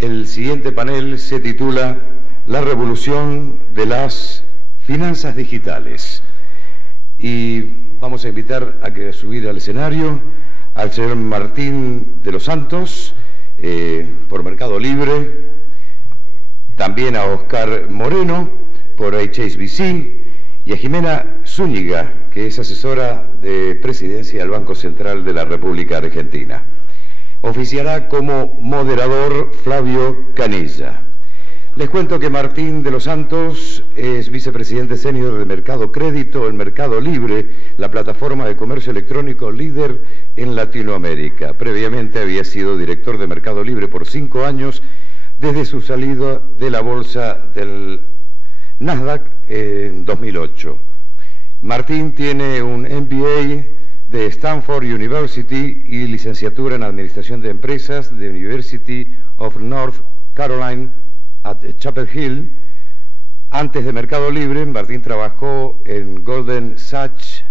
El siguiente panel se titula La revolución de las finanzas digitales. Y vamos a invitar a que subir al escenario al señor Martín de los Santos, por Mercado Libre, también a Oscar Moreno, por HSBC, y a Jimena Zúñiga, que es asesora de presidencia del Banco Central de la República Argentina. Oficiará como moderador Flavio Canilla. Les cuento que Martín de los Santos es vicepresidente senior de Mercado Crédito en Mercado Libre, la plataforma de comercio electrónico líder en Latinoamérica. Previamente había sido director de Mercado Libre por 5 años, desde su salida de la bolsa del Nasdaq en 2008. Martín tiene un MBA de Stanford University y licenciatura en Administración de Empresas de University of North Carolina at Chapel Hill. Antes de Mercado Libre, Martín trabajó en Goldman Sachs,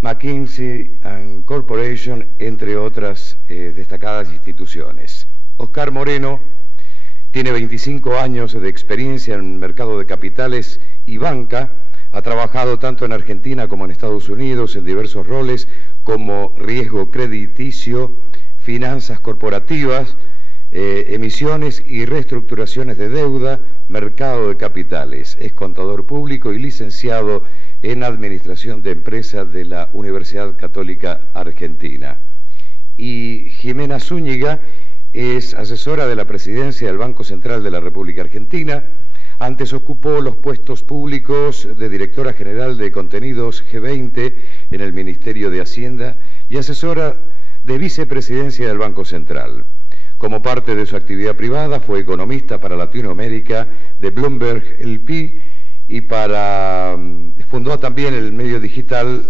McKinsey & Corporation, entre otras destacadas instituciones. Oscar Moreno tiene 25 años de experiencia en el mercado de capitales y banca. Ha trabajado tanto en Argentina como en Estados Unidos en diversos roles como riesgo crediticio, finanzas corporativas, emisiones y reestructuraciones de deuda, mercado de capitales. Es contador público y licenciado en Administración de Empresas de la Universidad Católica Argentina. Y Jimena Zúñiga es asesora de la presidencia del Banco Central de la República Argentina. Antes ocupó los puestos públicos de directora general de contenidos G20 en el Ministerio de Hacienda y asesora de vicepresidencia del Banco Central. Como parte de su actividad privada fue economista para Latinoamérica de Bloomberg LP y fundó también el medio digital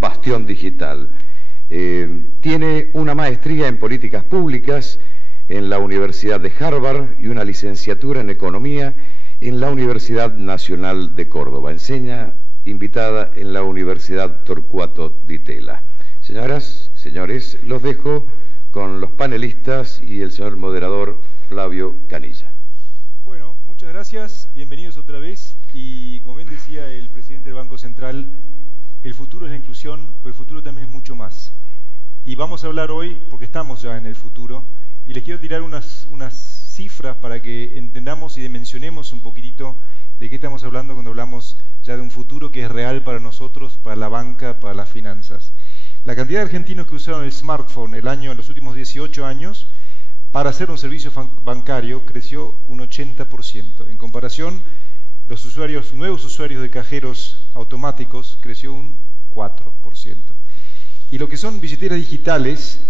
Bastión Digital. Tiene una maestría en políticas públicas en la Universidad de Harvard y una licenciatura en economía en la Universidad Nacional de Córdoba. Enseña invitada en la Universidad Torcuato Di Tella. Señoras, señores, los dejo con los panelistas y el señor moderador Flavio Canilla. Bueno, muchas gracias, bienvenidos otra vez. Y como bien decía el presidente del Banco Central, el futuro es la inclusión, pero el futuro también es mucho más. Y vamos a hablar hoy, porque estamos ya en el futuro, y les quiero tirar unas cifras para que entendamos y dimensionemos un poquitito de qué estamos hablando cuando hablamos ya de un futuro que es real para nosotros, para la banca, para las finanzas. La cantidad de argentinos que usaron el smartphone en los últimos 18 años para hacer un servicio bancario creció un 80%. En comparación, los nuevos usuarios de cajeros automáticos creció un 4%. Y lo que son billeteras digitales,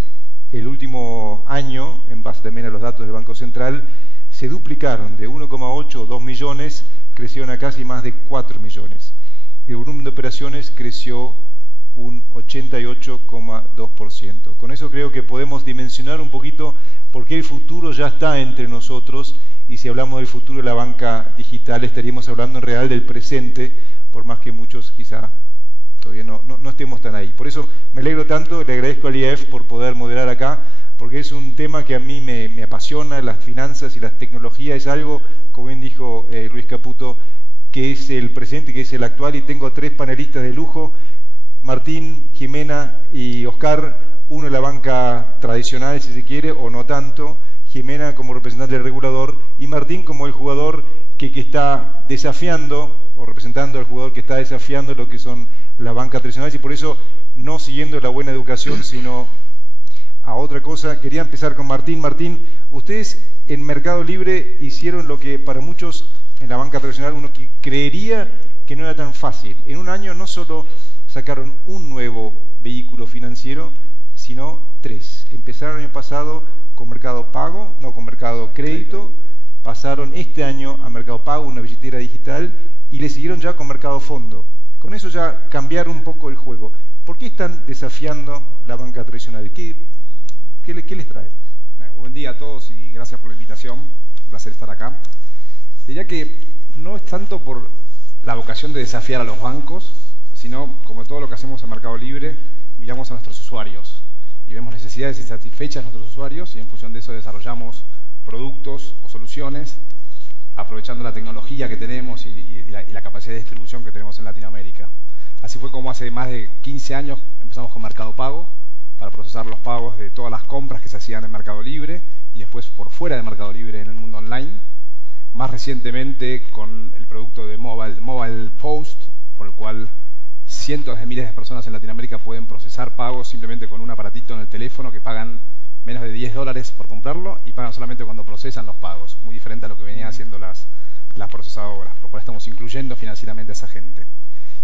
el último año, en base también a los datos del Banco Central, se duplicaron de 1,8 o 2 millones, crecieron a casi más de 4 millones. El volumen de operaciones creció un 88,2%. Con eso creo que podemos dimensionar un poquito por qué el futuro ya está entre nosotros, y si hablamos del futuro de la banca digital estaríamos hablando en real del presente, por más que muchos quizá todavía no estemos tan ahí. Por eso me alegro tanto, le agradezco al IAF por poder moderar acá, porque es un tema que a mí me apasiona. Las finanzas y las tecnologías es algo, como bien dijo Luis Caputo, que es el presente, que es el actual, y tengo 3 panelistas de lujo: Martín, Jimena y Oscar, uno de la banca tradicional, si se quiere, o no tanto, Jimena como representante del regulador, y Martín como el jugador que está desafiando, o representando al jugador que está desafiando lo que son la banca tradicional, y por eso no siguiendo la buena educación, sino a otra cosa. Quería empezar con Martín. Martín, ustedes en Mercado Libre hicieron lo que para muchos en la banca tradicional uno creería que no era tan fácil. En un año no solo sacaron un nuevo vehículo financiero, sino 3. Empezaron el año pasado con Mercado Pago, con Mercado Crédito, pasaron este año a Mercado Pago, una billetera digital, y le siguieron ya con Mercado Fondo. Con eso ya cambiaron un poco el juego. ¿Por qué están desafiando la banca tradicional? ¿Qué les trae? Buen día a todos y gracias por la invitación. Un placer estar acá. Diría que no es tanto por la vocación de desafiar a los bancos, sino, como todo lo que hacemos en Mercado Libre, miramos a nuestros usuarios y vemos necesidades insatisfechas de nuestros usuarios, y en función de eso desarrollamos productos o soluciones, aprovechando la tecnología que tenemos y la capacidad de distribución que tenemos en Latinoamérica. Así fue como hace más de 15 años empezamos con Mercado Pago, para procesar los pagos de todas las compras que se hacían en Mercado Libre y después por fuera de Mercado Libre en el mundo online. Más recientemente con el producto de Mobile Post, por el cual cientos de miles de personas en Latinoamérica pueden procesar pagos simplemente con un aparatito en el teléfono, que pagan menos de $10 por comprarlo y pagan solamente cuando procesan los pagos, muy diferente a lo que venían haciendo las procesadoras, por lo cual estamos incluyendo financieramente a esa gente.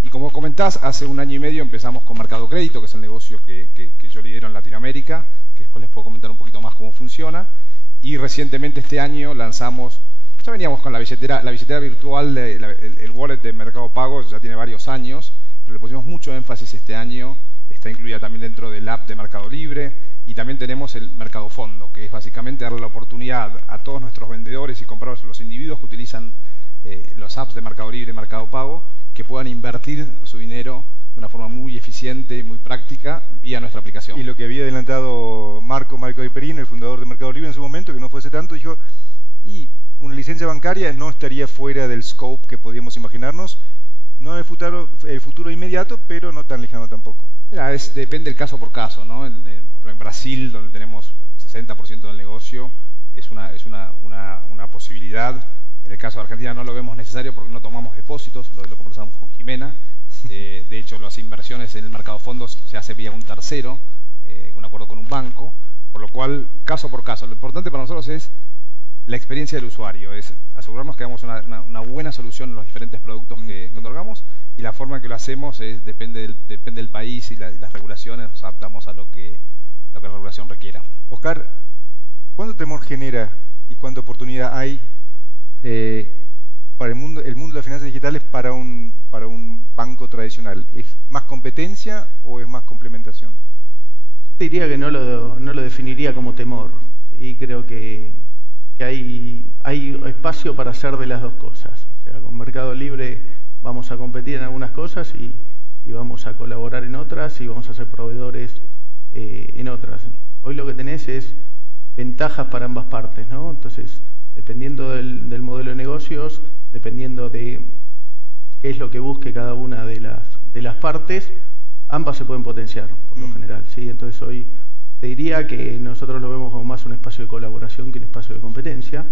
Y como comentás, hace 1 año y medio empezamos con Mercado Crédito, que es el negocio que yo lidero en Latinoamérica, que después les puedo comentar un poquito más cómo funciona. Y recientemente este año lanzamos, ya veníamos con la billetera virtual, el wallet de Mercado Pago, ya tiene varios años, pero le pusimos mucho énfasis este año, está incluida también dentro del app de Mercado Libre, y también tenemos el Mercado Fondo, que es básicamente darle la oportunidad a todos nuestros vendedores y compradores, los individuos que utilizan los apps de Mercado Libre y Mercado Pago, que puedan invertir su dinero de una forma muy eficiente y muy práctica vía nuestra aplicación. Y lo que había adelantado Marco Di Perino, el fundador de Mercado Libre en su momento, que no fuese tanto, dijo, y una licencia bancaria no estaría fuera del scope que podíamos imaginarnos, no en el futuro inmediato, pero no tan lejano tampoco. Mira, depende del caso por caso, ¿no? En Brasil, donde tenemos el 60% del negocio, es una posibilidad. En el caso de Argentina no lo vemos necesario porque no tomamos depósitos, lo conversamos con Jimena. De hecho, las inversiones en el mercado fondos se hace vía un tercero, un acuerdo con un banco, por lo cual, caso por caso. Lo importante para nosotros es la experiencia del usuario, es asegurarnos que damos una buena solución en los diferentes productos que otorgamos, y la forma en que lo hacemos depende del país y las regulaciones, nos adaptamos a lo que la regulación requiera. Oscar, ¿cuánto temor genera y cuánta oportunidad hay para el mundo de las finanzas digitales para un banco tradicional? ¿Es más competencia o es más complementación? Yo te diría que no lo definiría como temor, y creo que hay espacio para hacer de las dos cosas. O sea, con Mercado Libre vamos a competir en algunas cosas y vamos a colaborar en otras, y vamos a ser proveedores en otras. Hoy lo que tenés es ventajas para ambas partes, ¿no? Entonces, dependiendo del modelo de negocios, dependiendo de qué es lo que busque cada una de las partes, ambas se pueden potenciar, por lo general, ¿sí? Entonces hoy te diría que nosotros lo vemos como más un espacio de colaboración que un espacio de competencia.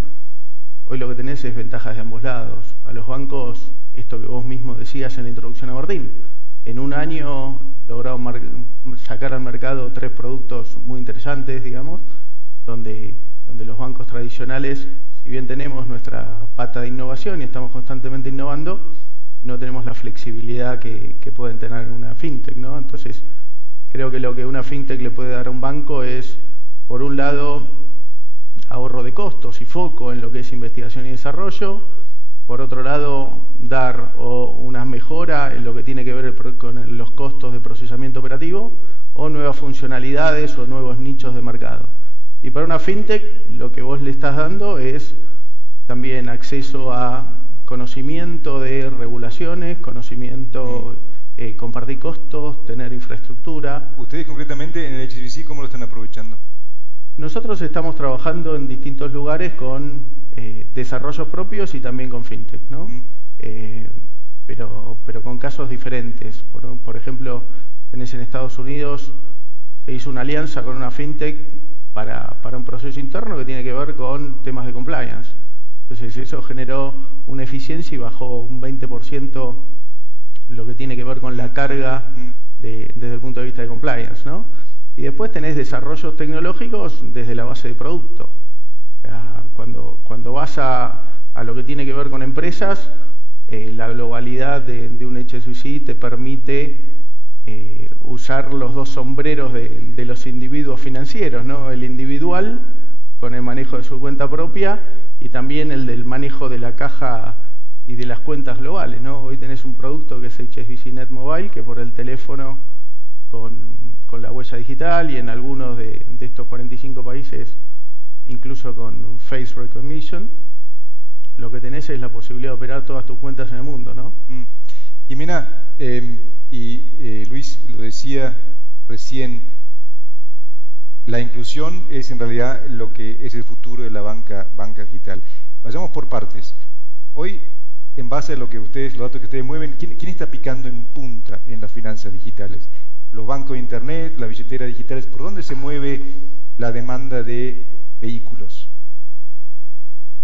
Hoy lo que tenés es ventajas de ambos lados. A los bancos, esto que vos mismo decías en la introducción a Martín, en 1 año lograron sacar al mercado 3 productos muy interesantes, digamos, donde los bancos tradicionales, si bien tenemos nuestra pata de innovación y estamos constantemente innovando, no tenemos la flexibilidad que pueden tener una fintech, ¿no? Entonces, creo que lo que una fintech le puede dar a un banco es, por un lado, ahorro de costos y foco en lo que es investigación y desarrollo. Por otro lado, dar una mejora en lo que tiene que ver con los costos de procesamiento operativo, o nuevas funcionalidades o nuevos nichos de mercado. Y para una fintech, lo que vos le estás dando es también acceso a conocimiento de regulaciones, conocimiento, compartir costos, tener infraestructura. ¿Ustedes concretamente en el HSBC cómo lo están aprovechando? Nosotros estamos trabajando en distintos lugares con desarrollos propios y también con fintech, ¿no? Pero con casos diferentes. Por ejemplo, tenés en Estados Unidos, se hizo una alianza con una fintech para un proceso interno que tiene que ver con temas de compliance. Entonces eso generó una eficiencia y bajó un 20% lo que tiene que ver con la carga desde el punto de vista de compliance, ¿no? Y después tenés desarrollos tecnológicos desde la base de productos. O sea, cuando vas a lo que tiene que ver con empresas, la globalidad de un HSBC te permite usar los dos sombreros de los individuos financieros, ¿no? El individual, con el manejo de su cuenta propia, y también el del manejo de la caja y de las cuentas globales, ¿no? Hoy tenés un producto que es HSBC Net Mobile, que por el teléfono con la huella digital, y en algunos de estos 45 países incluso con Face Recognition, lo que tenés es la posibilidad de operar todas tus cuentas en el mundo, ¿no? Jimena, Luis lo decía recién, la inclusión es en realidad lo que es el futuro de la banca digital. Vayamos por partes. Hoy, en base a lo que ustedes, los datos que ustedes mueven, ¿quién está picando en punta en las finanzas digitales? ¿Los bancos de internet, las billeteras digitales? ¿Por dónde se mueve la demanda de vehículos?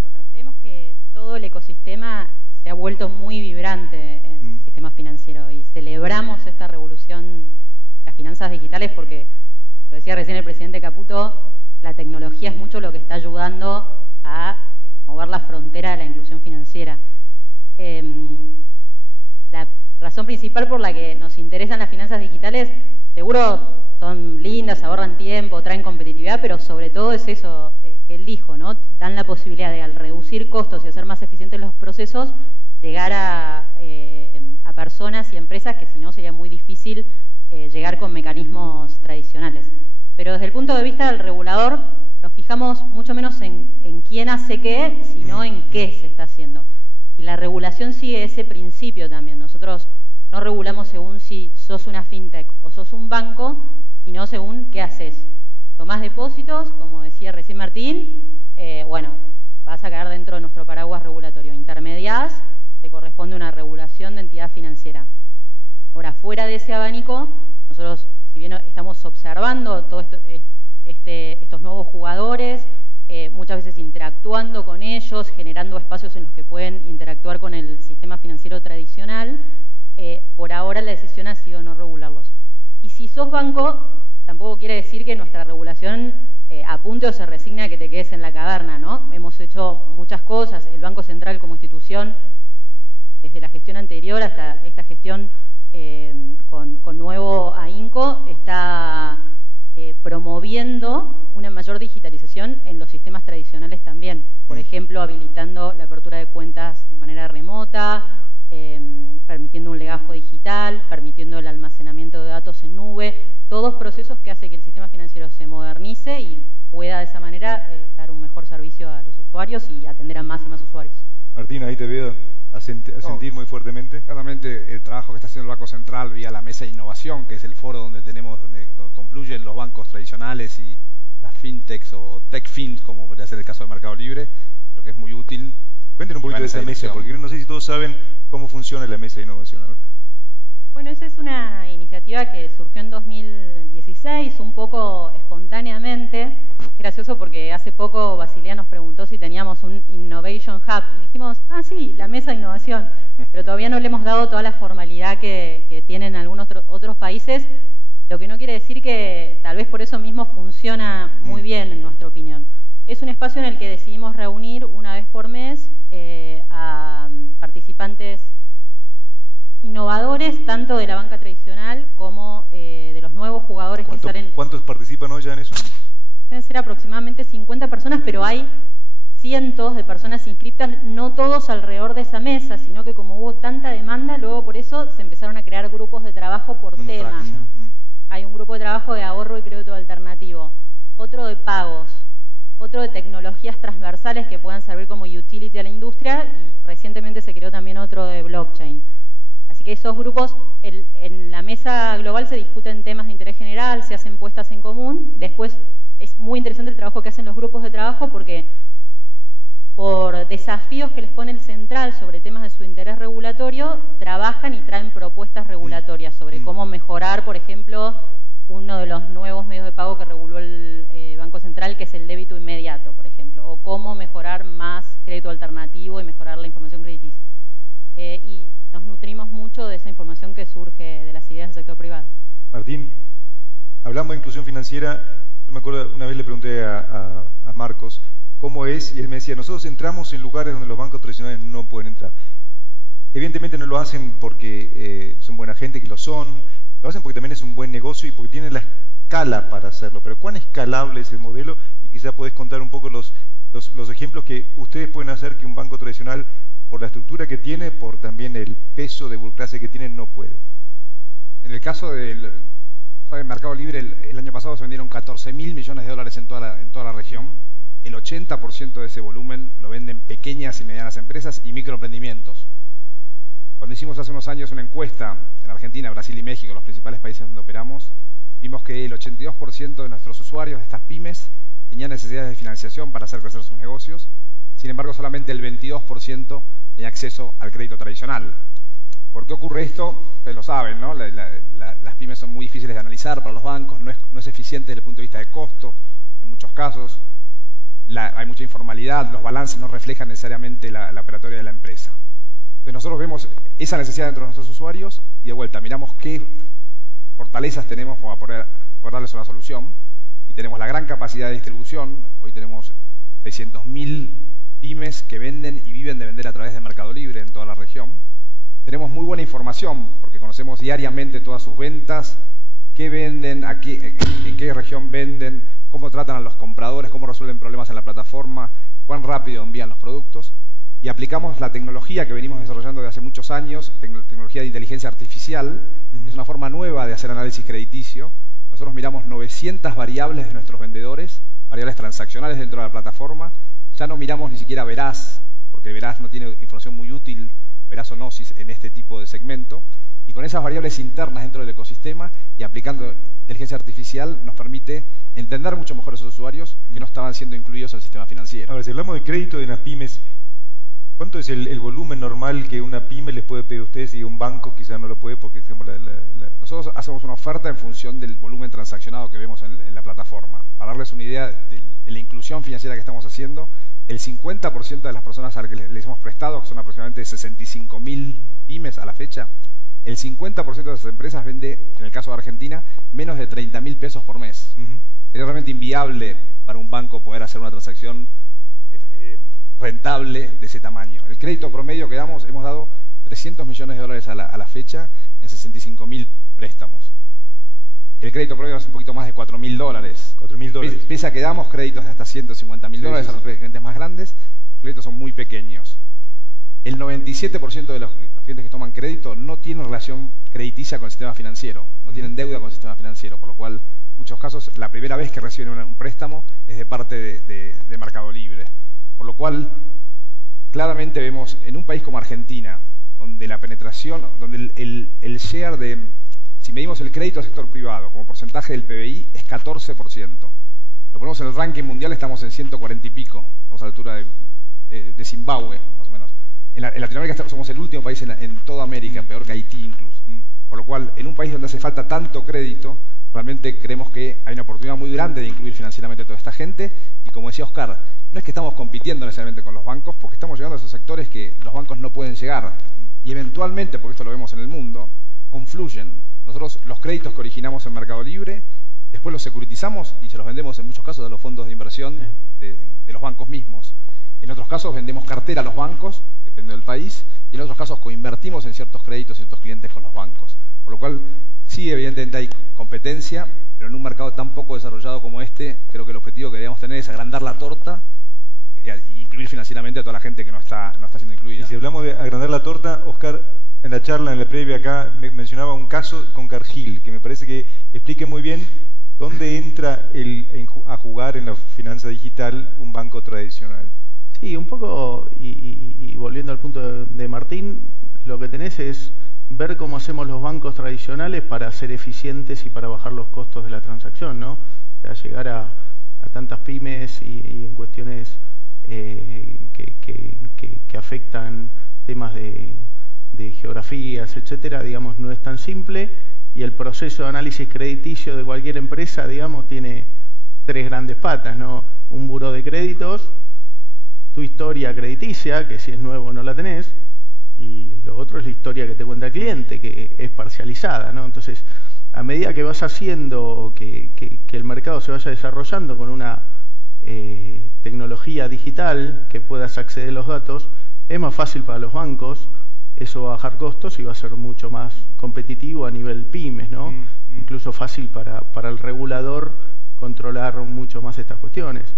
Nosotros creemos que todo el ecosistema se ha vuelto muy vibrante en el sistema financiero y celebramos esta revolución de las finanzas digitales porque, como lo decía recién el presidente Caputo, la tecnología es mucho lo que está ayudando a mover la frontera de la inclusión financiera. La razón principal por la que nos interesan las finanzas digitales, seguro son lindas, ahorran tiempo, traen competitividad, pero sobre todo es eso que él dijo, ¿no? Dan la posibilidad de, al reducir costos y hacer más eficientes los procesos, llegar a personas y empresas que si no sería muy difícil llegar con mecanismos tradicionales. Pero desde el punto de vista del regulador, nos fijamos mucho menos en quién hace qué, sino en qué se está haciendo. Y la regulación sigue ese principio también. Nosotros no regulamos según si sos una fintech o sos un banco, sino según qué haces. Tomás depósitos, como decía recién Martín, bueno, vas a caer dentro de nuestro paraguas regulatorio. Intermediás, te corresponde una regulación de entidad financiera. Ahora, fuera de ese abanico, nosotros, si bien estamos observando todo estos nuevos jugadores, muchas veces interactuando con ellos, generando espacios en los que pueden interactuar con el sistema financiero tradicional, por ahora la decisión ha sido no regularlos. Y si sos banco, tampoco quiere decir que nuestra regulación apunte o se resigne a que te quedes en la caverna, ¿no? Hemos hecho muchas cosas, el Banco Central como institución, desde la gestión anterior hasta esta gestión con nuevo AINCO, está promoviendo una mayor digitalización en los sistemas tradicionales también. Por ejemplo, habilitando la apertura de cuentas de manera remota, permitiendo un legajo digital, permitiendo el almacenamiento de datos en nube, todos procesos que hacen que el sistema financiero se modernice y pueda de esa manera dar un mejor servicio a los usuarios y atender a más y más usuarios. Martín, ahí te veo a sentir muy fuertemente. Claramente el trabajo que está haciendo el Banco Central vía la Mesa de Innovación, que es el foro donde confluyen los bancos tradicionales y las fintechs o techfins, como podría ser el caso del Mercado Libre, creo que es muy útil. Cuéntenos un poquito de esa mesa, porque no sé si todos saben cómo funciona la Mesa de Innovación. A ver. Bueno, esa es una iniciativa que surgió en 2016, un poco espontáneamente. Es gracioso porque hace poco Basilea nos preguntó si teníamos un Innovation Hub y dijimos, sí, la Mesa de Innovación, pero todavía no le hemos dado toda la formalidad que tienen algunos otros países, lo que no quiere decir que tal vez por eso mismo funciona muy bien en nuestra opinión. Es un espacio en el que decidimos reunir una vez por mes a participantes innovadores, tanto de la banca tradicional como de los nuevos jugadores que salen. ¿Cuántos participan hoy ya en eso? Deben ser aproximadamente 50 personas, pero hay cientos de personas inscritas, no todos alrededor de esa mesa, sino que como hubo tanta demanda, luego por eso se empezaron a crear grupos de trabajo por tema. Hay un grupo de trabajo de ahorro y crédito alternativo, otro de pagos, otro de tecnologías transversales que puedan servir como utility a la industria y recientemente se creó también otro de blockchain. Así que esos grupos, en la mesa global se discuten temas de interés general, se hacen puestas en común. Después es muy interesante el trabajo que hacen los grupos de trabajo porque por desafíos que les pone el central sobre temas de su interés regulatorio, trabajan y traen propuestas regulatorias sobre cómo mejorar, por ejemplo, uno de los nuevos medios de pago que reguló el Banco Central, que es el débito inmediato, por ejemplo, o cómo mejorar más crédito alternativo y mejorar la información crediticia. Y nos nutrimos mucho de esa información que surge de las ideas del sector privado. Martín, hablamos de inclusión financiera. Yo me acuerdo, una vez le pregunté a Marcos cómo es, y él me decía, nosotros entramos en lugares donde los bancos tradicionales no pueden entrar. Evidentemente no lo hacen porque son buena gente, que lo son, lo hacen porque también es un buen negocio y porque tienen la escala para hacerlo. Pero ¿cuán escalable es el modelo? Y quizá podés contar un poco los ejemplos que ustedes pueden hacer que un banco tradicional, por la estructura que tiene, por también el peso de burocracia que tiene, no puede. En el caso del Mercado Libre, el año pasado se vendieron 14.000 millones de dólares en toda la región. El 80% de ese volumen lo venden pequeñas y medianas empresas y microemprendimientos. Cuando hicimos hace unos años una encuesta en Argentina, Brasil y México, los principales países donde operamos, vimos que el 82% de nuestros usuarios, de estas pymes, tenían necesidades de financiación para hacer crecer sus negocios. Sin embargo, solamente el 22% tenía acceso al crédito tradicional. ¿Por qué ocurre esto? Ustedes lo saben, ¿no? Las pymes son muy difíciles de analizar para los bancos, no es eficiente desde el punto de vista de costo, en muchos casos. Hay mucha informalidad, los balances no reflejan necesariamente la operatoria de la empresa. Entonces nosotros vemos esa necesidad dentro de nuestros usuarios y de vuelta miramos qué fortalezas tenemos para poder darles una solución. Y tenemos la gran capacidad de distribución. Hoy tenemos 600.000 pymes que venden y viven de vender a través de Mercado Libre en toda la región. Tenemos muy buena información porque conocemos diariamente todas sus ventas, qué venden, en qué región venden, cómo tratan a los compradores, cómo resuelven problemas en la plataforma, cuán rápido envían los productos. Y aplicamos la tecnología que venimos desarrollando desde hace muchos años, tecnología de inteligencia artificial. Es una forma nueva de hacer análisis crediticio. Nosotros miramos 900 variables de nuestros vendedores, variables transaccionales dentro de la plataforma. Ya no miramos ni siquiera Veraz, porque Veraz no tiene información muy útil, Veraz o Gnosis, en este tipo de segmento. Y con esas variables internas dentro del ecosistema y aplicando inteligencia artificial nos permite entender mucho mejor a esos usuarios que no estaban siendo incluidos en el sistema financiero. Ahora, si hablamos de crédito de unas pymes, ¿cuánto es el volumen normal que una pyme les puede pedir a ustedes y un banco quizás no lo puede porque digamos, Nosotros hacemos una oferta en función del volumen transaccionado que vemos en la plataforma. Para darles una idea de la inclusión financiera que estamos haciendo, el 50% de las personas a las que les hemos prestado, que son aproximadamente 65.000 pymes a la fecha, el 50% de esas empresas vende, en el caso de Argentina, menos de 30.000 pesos por mes. Sería realmente inviable para un banco poder hacer una transacción rentable de ese tamaño. El crédito promedio que damos, hemos dado 300 millones de dólares a la fecha en 65.000 préstamos. El crédito promedio es un poquito más de $4.000. $4.000. Pese a que damos créditos de hasta $150.000 a los clientes más grandes, los créditos son muy pequeños. El 97% de los clientes que toman crédito no tienen relación crediticia con el sistema financiero, no tienen deuda con el sistema financiero, por lo cual, en muchos casos, la primera vez que reciben un préstamo es de parte de Mercado Libre. Por lo cual, claramente vemos en un país como Argentina, donde la penetración, donde el share de, si medimos el crédito al sector privado como porcentaje del PBI, es 14%. Lo ponemos en el ranking mundial, estamos en 140 y pico, estamos a la altura de Zimbabue, más o menos. En Latinoamérica somos el último país en toda América, peor que Haití incluso. Por lo cual, en un país donde hace falta tanto crédito, realmente creemos que hay una oportunidad muy grande de incluir financieramente a toda esta gente. Y como decía Oscar, no es que estamos compitiendo necesariamente con los bancos, porque estamos llegando a esos sectores que los bancos no pueden llegar. Y eventualmente, porque esto lo vemos en el mundo, confluyen. Nosotros los créditos que originamos en Mercado Libre, después los securitizamos y se los vendemos en muchos casos a los fondos de inversión de los bancos mismos. En otros casos vendemos cartera a los bancos, depende del país, y en otros casos coinvertimos en ciertos créditos y ciertos clientes con los bancos. Por lo cual, sí, evidentemente hay competencia, pero en un mercado tan poco desarrollado como este, creo que el objetivo que debemos tener es agrandar la torta e incluir financieramente a toda la gente que no está siendo incluida. Y si hablamos de agrandar la torta, Oscar, en la charla, en la previa acá, mencionaba un caso con Cargill, que me parece que explique muy bien dónde entra a jugar en la finanza digital un banco tradicional. Sí, un poco, y volviendo al punto de Martín, lo que tenés es ver cómo hacemos los bancos tradicionales para ser eficientes y para bajar los costos de la transacción, ¿no? O sea, llegar a tantas pymes y en cuestiones que afectan temas de geografías, etcétera, digamos, no es tan simple, y el proceso de análisis crediticio de cualquier empresa, digamos, tiene tres grandes patas, ¿no? Un buró de créditos, tu historia crediticia, que si es nuevo no la tenés, y lo otro es la historia que te cuenta el cliente, que es parcializada, ¿no? Entonces, a medida que vas haciendo que el mercado se vaya desarrollando con una tecnología digital que puedas acceder a los datos, es más fácil para los bancos, eso va a bajar costos y va a ser mucho más competitivo a nivel pymes, ¿no? Incluso fácil para el regulador controlar mucho más estas cuestiones.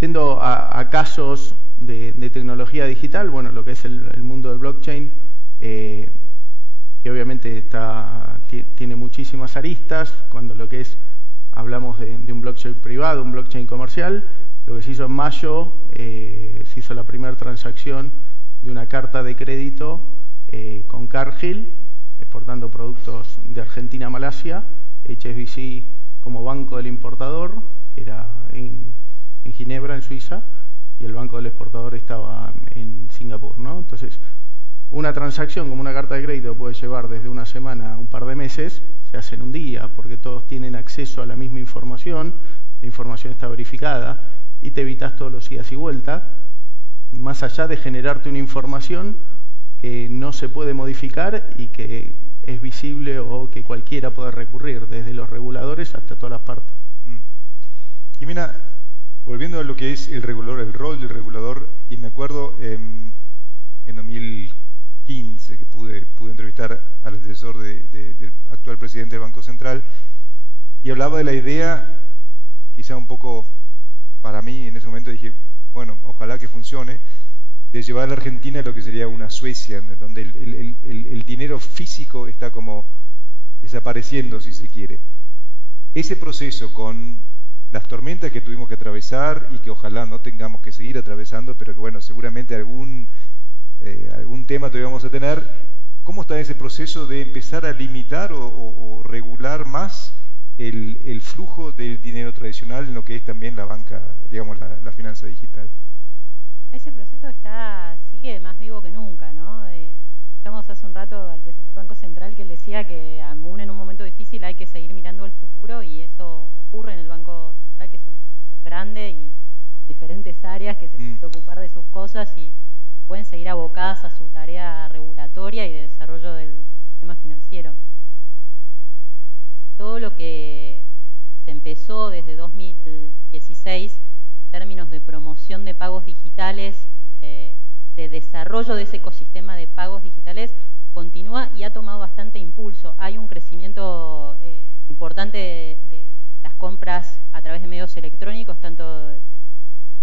Yendo a casos de tecnología digital, bueno, lo que es el mundo del blockchain, que obviamente tiene muchísimas aristas. Cuando lo que es, hablamos de un blockchain privado, un blockchain comercial, lo que se hizo en mayo, se hizo la primera transacción de una carta de crédito con Cargill, exportando productos de Argentina a Malasia. HSBC como banco del importador, que era en Ginebra, en Suiza, y el banco del exportador estaba en Singapur, ¿no? Entonces, una transacción como una carta de crédito puede llevar desde una semana a un par de meses, se hace en un día, porque todos tienen acceso a la misma información, la información está verificada, y te evitas todos los idas y vueltas, más allá de generarte una información que no se puede modificar y que es visible o que cualquiera puede recurrir, desde los reguladores hasta todas las partes. Jimena, volviendo a lo que es el regulador, el rol del regulador, y me acuerdo en 2015 que pude entrevistar al asesor del actual presidente del Banco Central, y hablaba de la idea, quizá un poco para mí en ese momento dije, bueno, ojalá que funcione, de llevar a la Argentina a lo que sería una Suecia, donde el dinero físico está como desapareciendo, si se quiere. Ese proceso, con las tormentas que tuvimos que atravesar y que ojalá no tengamos que seguir atravesando, pero que bueno, seguramente algún tema todavía vamos a tener, ¿cómo está ese proceso de empezar a limitar o regular más el flujo del dinero tradicional en lo que es también la banca, digamos, la finanza digital? Ese proceso sigue más vivo que nunca, ¿no? Escuchamos hace un rato al presidente del Banco Central que él decía que aún en un momento difícil hay que seguir mirando al futuro, y eso ocurre en el Banco Central, que es una institución grande y con diferentes áreas que se tienen que ocupar de sus cosas y pueden seguir abocadas a su tarea regulatoria y de desarrollo del sistema financiero. Entonces, todo lo que se empezó desde 2016 en términos de promoción de pagos digitales y de desarrollo de ese ecosistema de pagos digitales continúa y ha tomado bastante impulso. Hay un crecimiento importante de las compras a través de medios electrónicos, tanto de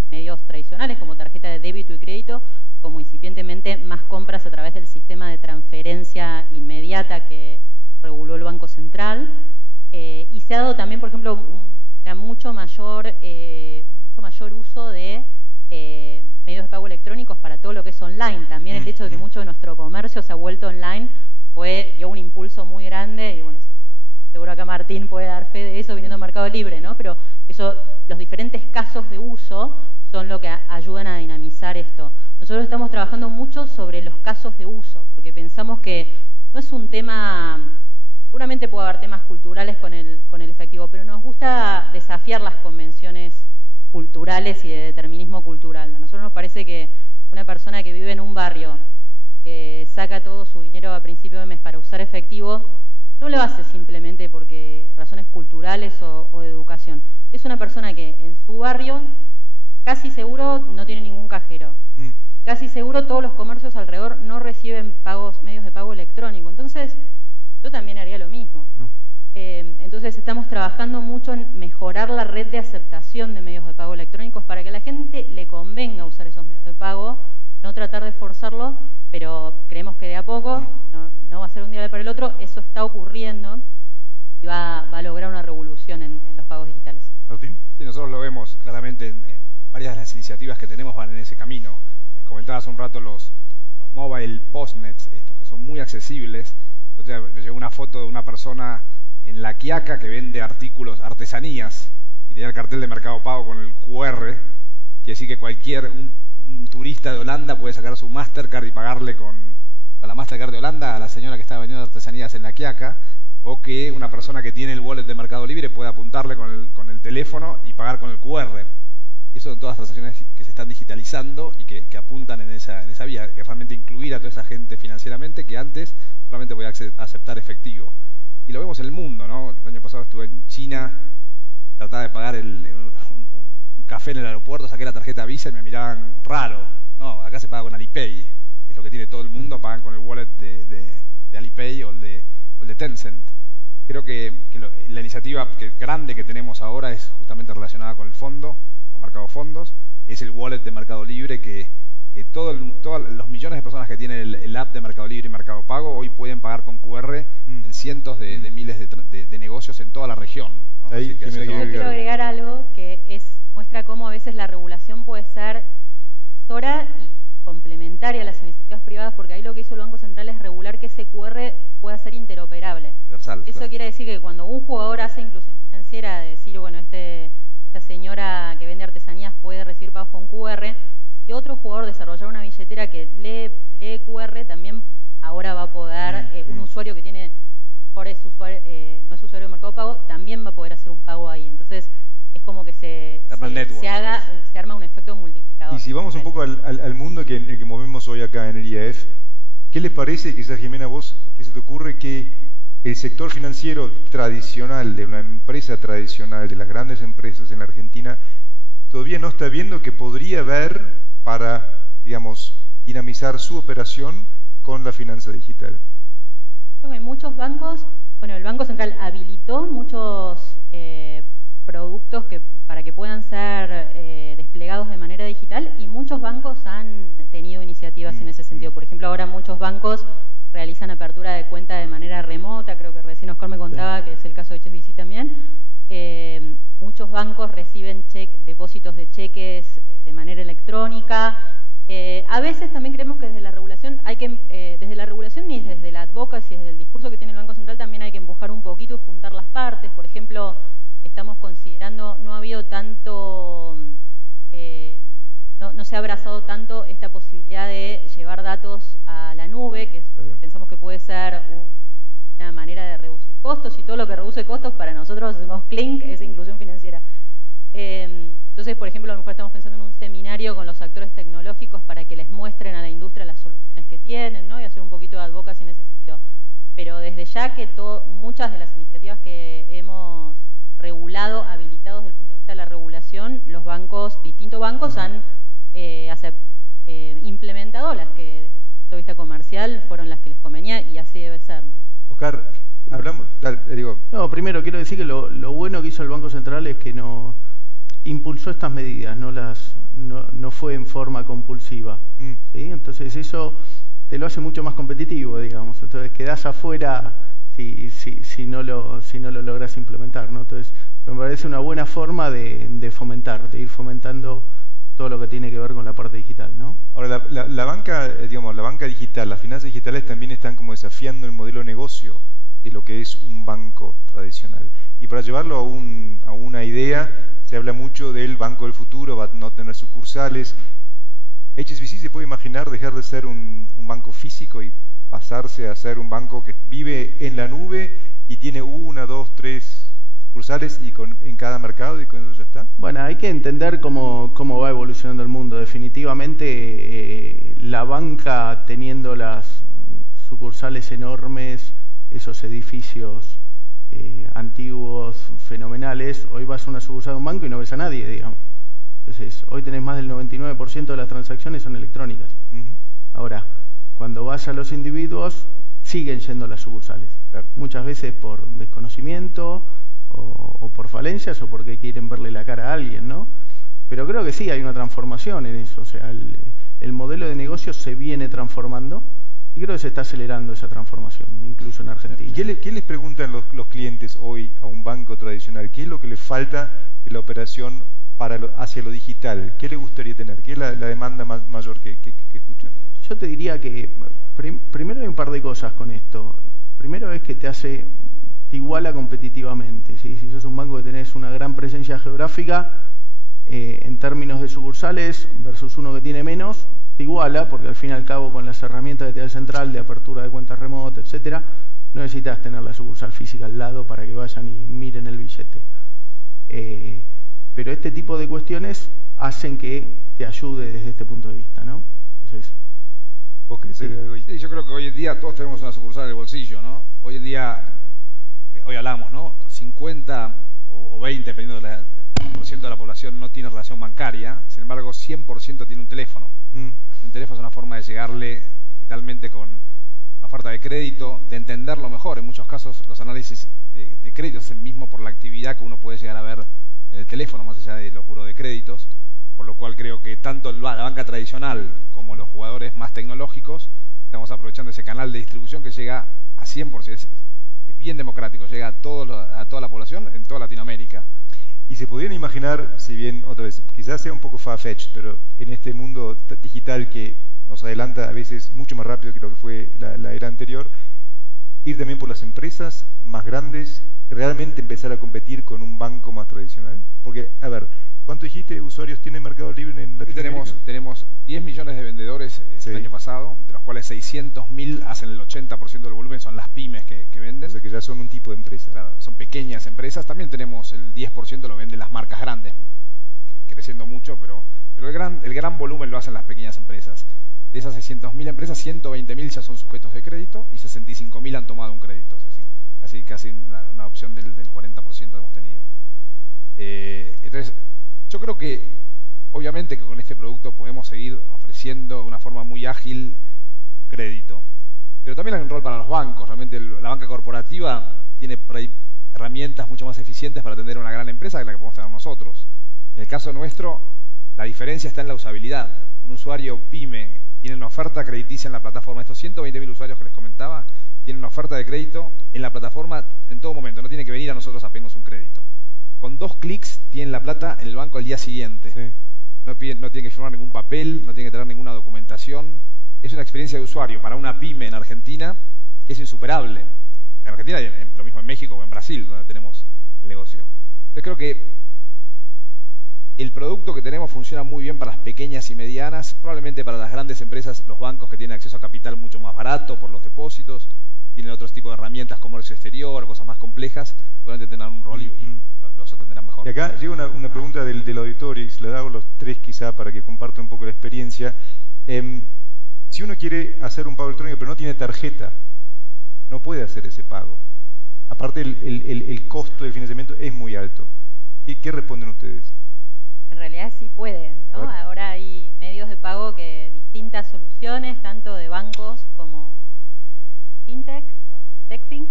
medios tradicionales como tarjeta de débito y crédito, como incipientemente más compras a través del sistema de transferencia inmediata que reguló el Banco Central. Y se ha dado también, por ejemplo, un mucho mayor uso de medios de pago electrónicos para todo lo que es online. También el hecho de que mucho de nuestro comercio se ha vuelto online dio un impulso muy grande, y bueno, seguro acá Martín puede dar fe de eso viniendo al Mercado Libre, ¿no? Pero los diferentes casos de uso son lo que ayudan a dinamizar esto. Nosotros estamos trabajando mucho sobre los casos de uso, porque pensamos que no es un tema, seguramente puede haber temas culturales con el efectivo, pero nos gusta desafiar las convenciones culturales y de determinismo cultural. A nosotros nos parece que una persona que vive en un barrio, que saca todo su dinero a principio de mes para usar efectivo, no lo hace simplemente porque razones culturales o de educación. Es una persona que en su barrio casi seguro no tiene ningún cajero. Casi seguro todos los comercios alrededor no reciben medios de pago electrónico. Entonces, yo también haría lo mismo. Entonces estamos trabajando mucho en mejorar la red de aceptación de medios de pago electrónicos para que a la gente le convenga usar esos medios de pago, no tratar de forzarlo, pero creemos que de a poco, no va a ser un día para el otro, eso está ocurriendo y va a lograr una revolución en los pagos digitales. ¿Martín? Sí, nosotros lo vemos claramente en varias de las iniciativas que tenemos van en ese camino. Les comentaba hace un rato los mobile postnets, estos que son muy accesibles. Me llegó una foto de una persona en La Quiaca que vende artesanías, y tenía el cartel de Mercado Pago con el QR, quiere decir que un turista de Holanda puede sacar su Mastercard y pagarle con la Mastercard de Holanda a la señora que estaba vendiendo artesanías en La Quiaca, o que una persona que tiene el wallet de Mercado Libre puede apuntarle con el teléfono y pagar con el QR. Y eso son todas las transacciones que se están digitalizando y que apuntan en esa vía, que realmente incluir a toda esa gente financieramente que antes solamente podía aceptar efectivo. Y lo vemos en el mundo, ¿no? El año pasado estuve en China, trataba de pagar un café en el aeropuerto, saqué la tarjeta Visa y me miraban raro. No, acá se paga con Alipay, que es lo que tiene todo el mundo, pagan con el wallet de Alipay o el de Tencent. Creo que la iniciativa grande que tenemos ahora es justamente relacionada con el fondo, con Mercado Fondos, es el wallet de Mercado Libre que todos los millones de personas que tienen el app de Mercado Libre y Mercado Pago hoy pueden pagar con QR en cientos de miles de negocios en toda la región, ¿no? Ahí, yo quiero agregar algo que muestra cómo a veces la regulación puede ser impulsora y complementaria a las iniciativas privadas, porque ahí lo que hizo el Banco Central es regular que ese QR pueda ser interoperable. Universal, Eso claro. quiere decir que cuando un jugador hace inclusión financiera, financiera, de decir, bueno, esta señora que vende artesanías puede recibir pagos con QR, si otro jugador desarrollara una billetera que lee QR, también ahora va a poder, un usuario que tiene, a lo mejor es usuario, no es usuario de Mercado Pago, también va a poder hacer un pago ahí. Entonces, es como que se arma un efecto multiplicador. Y si vamos un poco al mundo en el que movemos hoy acá en el IAF, ¿qué les parece, quizás Jimena, vos, qué se te ocurre que el sector financiero tradicional, de una empresa tradicional, de las grandes empresas en la Argentina, todavía no está viendo que podría haber para, digamos, dinamizar su operación con la finanza digital? Creo que muchos bancos, bueno, el Banco Central habilitó muchos productos para que puedan ser desplegados de manera digital, y muchos bancos han tenido iniciativas en ese sentido. Por ejemplo, ahora muchos bancos realizan apertura de cuenta de manera remota, creo que recién Oscar me contaba que es el caso de HSBC también. Muchos bancos reciben depósitos de cheques de manera electrónica. A veces también creemos que desde la regulación desde la regulación y desde la advocacy, desde el discurso que tiene el Banco Central, también hay que empujar un poquito y juntar las partes. Por ejemplo, estamos considerando, no ha habido tanto, no se ha abrazado tanto esta posibilidad de llevar datos a la nube, que pensamos que puede ser una manera de reducir costos, y todo lo que reduce costos para nosotros hacemos clink, es inclusión financiera. Entonces, por ejemplo, a lo mejor estamos pensando en un seminario con los actores tecnológicos para que les muestren a la industria las soluciones que tienen, ¿no? Y hacer un poquito de advocacy en ese sentido. Pero desde ya que muchas de las iniciativas que hemos regulado, habilitados desde el punto de vista de la regulación, los bancos, distintos bancos han implementado las que desde su punto de vista comercial fueron las que les convenía, y así debe ser, ¿no? Oscar, hablamos, digo... No, primero quiero decir que lo bueno que hizo el Banco Central es que no impulsó estas medidas, no fue en forma compulsiva. ¿Sí? Entonces eso te lo hace mucho más competitivo, digamos. Entonces quedás afuera si no lo logras implementar, ¿no? Entonces me parece una buena forma de fomentar, de ir fomentando todo lo que tiene que ver con la parte digital, ¿no? Ahora, la banca, digamos, la banca digital, las finanzas digitales también están como desafiando el modelo de negocio de lo que es un banco tradicional. Y para llevarlo a una idea, se habla mucho del banco del futuro, va a no tener sucursales. HSBC se puede imaginar dejar de ser un banco físico y pasarse a ser un banco que vive en la nube y tiene 1, 2, 3 sucursales en cada mercado, y con eso ya está. Bueno, hay que entender cómo va evolucionando el mundo. Definitivamente la banca, teniendo las sucursales enormes, esos edificios antiguos, fenomenales, hoy vas a una sucursal de un banco y no ves a nadie, digamos. Entonces, hoy tenés más del 99% de las transacciones son electrónicas. Ahora, cuando vas a los individuos, siguen yendo a las sucursales. Claro. Muchas veces por desconocimiento o por falencias, o porque quieren verle la cara a alguien, ¿no? Pero creo que sí hay una transformación en eso. O sea, el modelo de negocio se viene transformando, y creo que se está acelerando esa transformación, incluso en Argentina. ¿Qué les preguntan los clientes hoy a un banco tradicional? ¿Qué es lo que les falta de la operación hacia lo digital? ¿Qué les gustaría tener? ¿Qué es la demanda mayor que escuchan? Yo te diría que primero hay un par de cosas con esto. Primero es que te iguala competitivamente, ¿sí? Si sos un banco que tenés una gran presencia geográfica, en términos de sucursales versus uno que tiene menos, te iguala, porque al fin y al cabo, con las herramientas que te da el central de apertura de cuentas remotas, etcétera, no necesitas tener la sucursal física al lado para que vayan y miren el billete. Pero este tipo de cuestiones hacen que te ayude desde este punto de vista, ¿no? Entonces, ¿vos querés decir algo? Sí, yo creo que hoy en día todos tenemos una sucursal en el bolsillo, ¿no? Hoy en día, hoy hablamos, ¿no? 50 o 20, dependiendo del porcentaje de la población, no tiene relación bancaria. Sin embargo, 100% tiene un teléfono. Un teléfono es una forma de llegarle digitalmente con una oferta de crédito, de entenderlo mejor. En muchos casos, los análisis de crédito es el mismo por la actividad que uno puede llegar a ver en el teléfono, más allá de los buros de créditos. Por lo cual creo que tanto la banca tradicional como los jugadores más tecnológicos estamos aprovechando ese canal de distribución que llega a 100%. Es bien democrático, llega a toda la población en toda Latinoamérica. Y se podrían imaginar, si bien otra vez, quizás sea un poco far-fetched, pero en este mundo digital que nos adelanta a veces mucho más rápido que lo que fue la era anterior, ir también por las empresas más grandes realmente empezar a competir con un banco más tradicional? Porque, a ver, ¿cuánto dijiste usuarios tiene Mercado Libre en Latinoamérica? Tenemos 10 millones de vendedores el año pasado, de los cuales 600.000 hacen el 80% del volumen, son las pymes que venden. O sea que ya son un tipo de empresa. Claro, son pequeñas empresas. También tenemos el 10% lo venden las marcas grandes, creciendo mucho, pero el gran volumen lo hacen las pequeñas empresas. De esas 600.000 empresas, 120.000 ya son sujetos de crédito y 65.000 han tomado un crédito. O sea, casi una opción del 40% hemos tenido. Entonces, yo creo que obviamente que con este producto podemos seguir ofreciendo de una forma muy ágil un crédito. Pero también hay un rol para los bancos. Realmente la banca corporativa tiene por ahí herramientas mucho más eficientes para atender a una gran empresa que la que podemos tener nosotros. En el caso nuestro, la diferencia está en la usabilidad. Un usuario pyme tiene una oferta crediticia en la plataforma. Estos 120.000 usuarios que les comentaba tienen una oferta de crédito en la plataforma en todo momento. No tiene que venir a nosotros a pedirnos un crédito. Con 2 clics tienen la plata en el banco al día siguiente. Sí. No tienen que firmar ningún papel, no tienen que tener ninguna documentación. Es una experiencia de usuario para una pyme en Argentina que es insuperable. En Argentina, lo mismo en México o en Brasil, donde tenemos el negocio. Entonces creo que el producto que tenemos funciona muy bien para las pequeñas y medianas, probablemente para las grandes empresas, los bancos que tienen acceso a capital mucho más barato por los depósitos y tienen otros tipos de herramientas, comercio exterior, cosas más complejas, seguramente tendrán un rol y los atenderán mejor. Y acá llega una pregunta del auditorio y se la hago a los tres quizá para que compartan un poco la experiencia. Si uno quiere hacer un pago electrónico pero no tiene tarjeta, no puede hacer ese pago. Aparte el costo del financiamiento es muy alto. ¿Qué responden ustedes? En realidad sí puede, ¿no? Ahora hay medios de pago que distintas soluciones, tanto de bancos como de fintech o de techfink,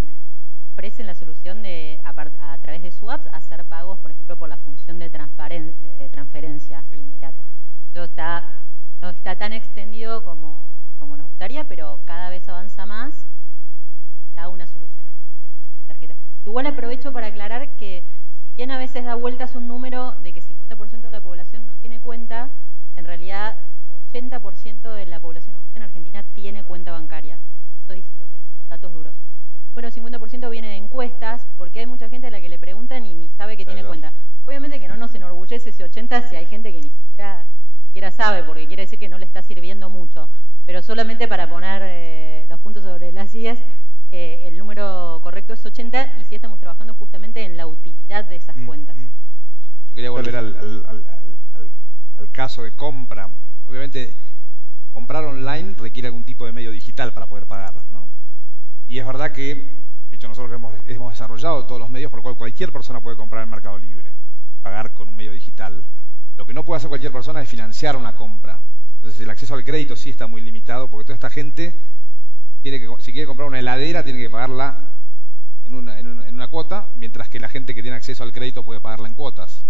ofrecen la solución de, a través de su apps, hacer pagos, por ejemplo, por la función de transferencia inmediata. Eso no está tan extendido como nos gustaría, pero cada vez avanza más y da una solución a la gente que no tiene tarjeta. Igual aprovecho para aclarar que si bien a veces da vueltas un número de que 50% de la población no tiene cuenta, en realidad 80% de la población adulta en Argentina tiene cuenta bancaria. Eso es lo que dicen los datos duros. El número 50% viene de encuestas, porque hay mucha gente a la que le preguntan y ni sabe que tiene cuenta. Obviamente que no nos enorgullece ese 80% si hay gente que ni siquiera sabe, porque quiere decir que no le está sirviendo mucho. Pero solamente para poner los puntos sobre las IES, el número correcto es 80 y sí estamos trabajando justamente en la utilidad de esas cuentas. Yo quería volver al caso de compra. Obviamente, comprar online requiere algún tipo de medio digital para poder pagar, ¿no? Y es verdad que, de hecho, nosotros hemos desarrollado todos los medios por los cuales cualquier persona puede comprar en Mercado Libre, pagar con un medio digital. Lo que no puede hacer cualquier persona es financiar una compra. Entonces, el acceso al crédito sí está muy limitado, porque toda esta gente si quiere comprar una heladera, tiene que pagarla en una cuota, mientras que la gente que tiene acceso al crédito puede pagarla en cuotas.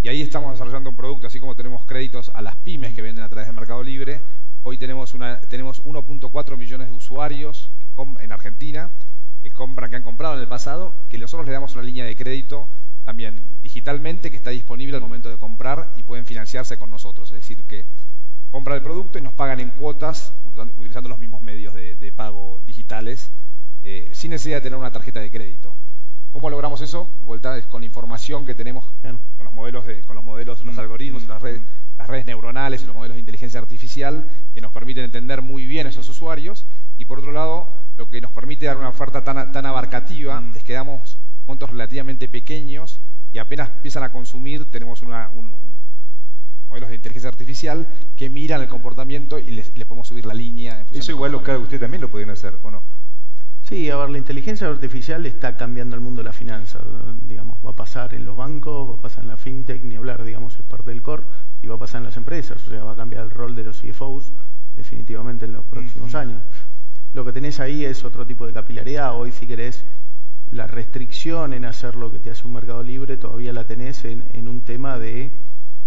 Y ahí estamos desarrollando un producto, así como tenemos créditos a las pymes que venden a través de Mercado Libre. Hoy tenemos 1.4 millones de usuarios en Argentina que han comprado en el pasado, que nosotros les damos una línea de crédito también digitalmente que está disponible al momento de comprar y pueden financiarse con nosotros. Es decir, que compran el producto y nos pagan en cuotas utilizando los mismos medios de pago digitales sin necesidad de tener una tarjeta de crédito. ¿Cómo logramos eso? Vuelta es con la información que tenemos con los modelos, los algoritmos, las redes neuronales y los modelos de inteligencia artificial que nos permiten entender muy bien a esos usuarios, y por otro lado, lo que nos permite dar una oferta tan abarcativa es que damos montos relativamente pequeños y apenas empiezan a consumir tenemos modelos de inteligencia artificial que miran el comportamiento y le podemos subir la línea. Eso igual usted también lo pueden hacer, ¿o no? Sí, a ver, la inteligencia artificial está cambiando el mundo de la finanza, digamos, va a pasar en los bancos, va a pasar en la fintech, ni hablar, digamos, es parte del core, y va a pasar en las empresas, o sea, va a cambiar el rol de los CFOs definitivamente en los próximos años. Lo que tenés ahí es otro tipo de capilaridad. Hoy, si querés, la restricción en hacer lo que te hace un Mercado Libre todavía la tenés en un tema de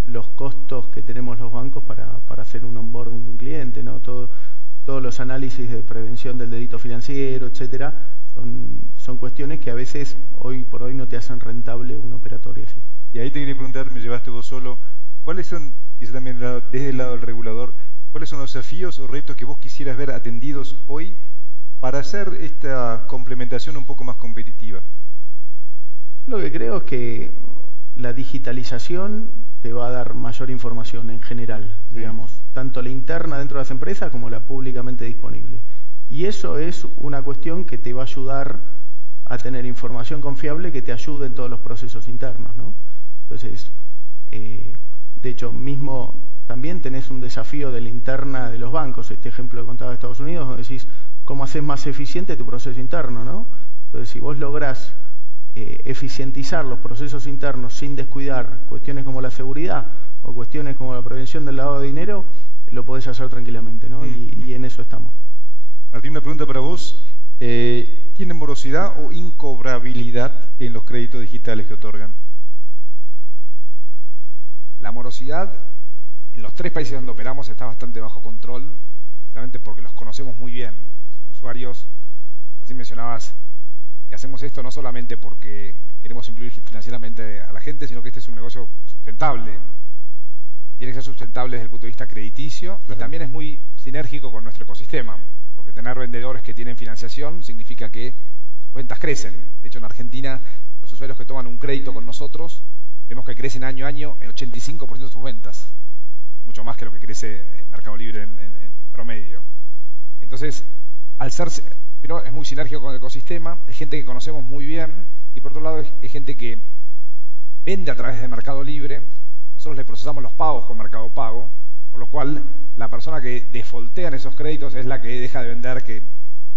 los costos que tenemos los bancos para hacer un onboarding de un cliente, ¿no? Todos los análisis de prevención del delito financiero, etcétera, son cuestiones que a veces hoy por hoy no te hacen rentable una operatoria así. Y ahí te quería preguntar, me llevaste vos solo, ¿cuáles son, quizá también desde el lado del regulador, cuáles son los desafíos o retos que vos quisieras ver atendidos hoy para hacer esta complementación un poco más competitiva? Lo que creo es que la digitalización te va a dar mayor información en general, digamos, tanto la interna dentro de las empresas como la públicamente disponible. Y eso es una cuestión que te va a ayudar a tener información confiable que te ayude en todos los procesos internos, ¿no? Entonces, de hecho, mismo también tenés un desafío de la interna de los bancos. Este ejemplo que contaba de Estados Unidos, donde decís cómo haces más eficiente tu proceso interno, ¿no? Entonces, si vos lográs eficientizar los procesos internos sin descuidar cuestiones como la seguridad o cuestiones como la prevención del lavado de dinero, lo podés hacer tranquilamente, ¿no? Y en eso estamos. Martín, una pregunta para vos. ¿Tiene morosidad o incobrabilidad en los créditos digitales que otorgan? La morosidad en los 3 países donde operamos está bastante bajo control, precisamente porque los conocemos muy bien. Son usuarios, así mencionabas, que hacemos esto no solamente porque queremos incluir financieramente a la gente, sino que este es un negocio sustentable, que tiene que ser sustentable desde el punto de vista crediticio, claro. Y también es muy sinérgico con nuestro ecosistema, porque tener vendedores que tienen financiación significa que sus ventas crecen. De hecho, en Argentina, los usuarios que toman un crédito con nosotros, vemos que crecen año a año el 85% de sus ventas, mucho más que lo que crece Mercado Libre en promedio. Entonces, al ser, pero es muy sinérgico con el ecosistema, es gente que conocemos muy bien, y por otro lado es gente que vende a través de Mercado Libre. Nosotros le procesamos los pagos con Mercado Pago, por lo cual la persona que defaultea en esos créditos es la que deja de vender,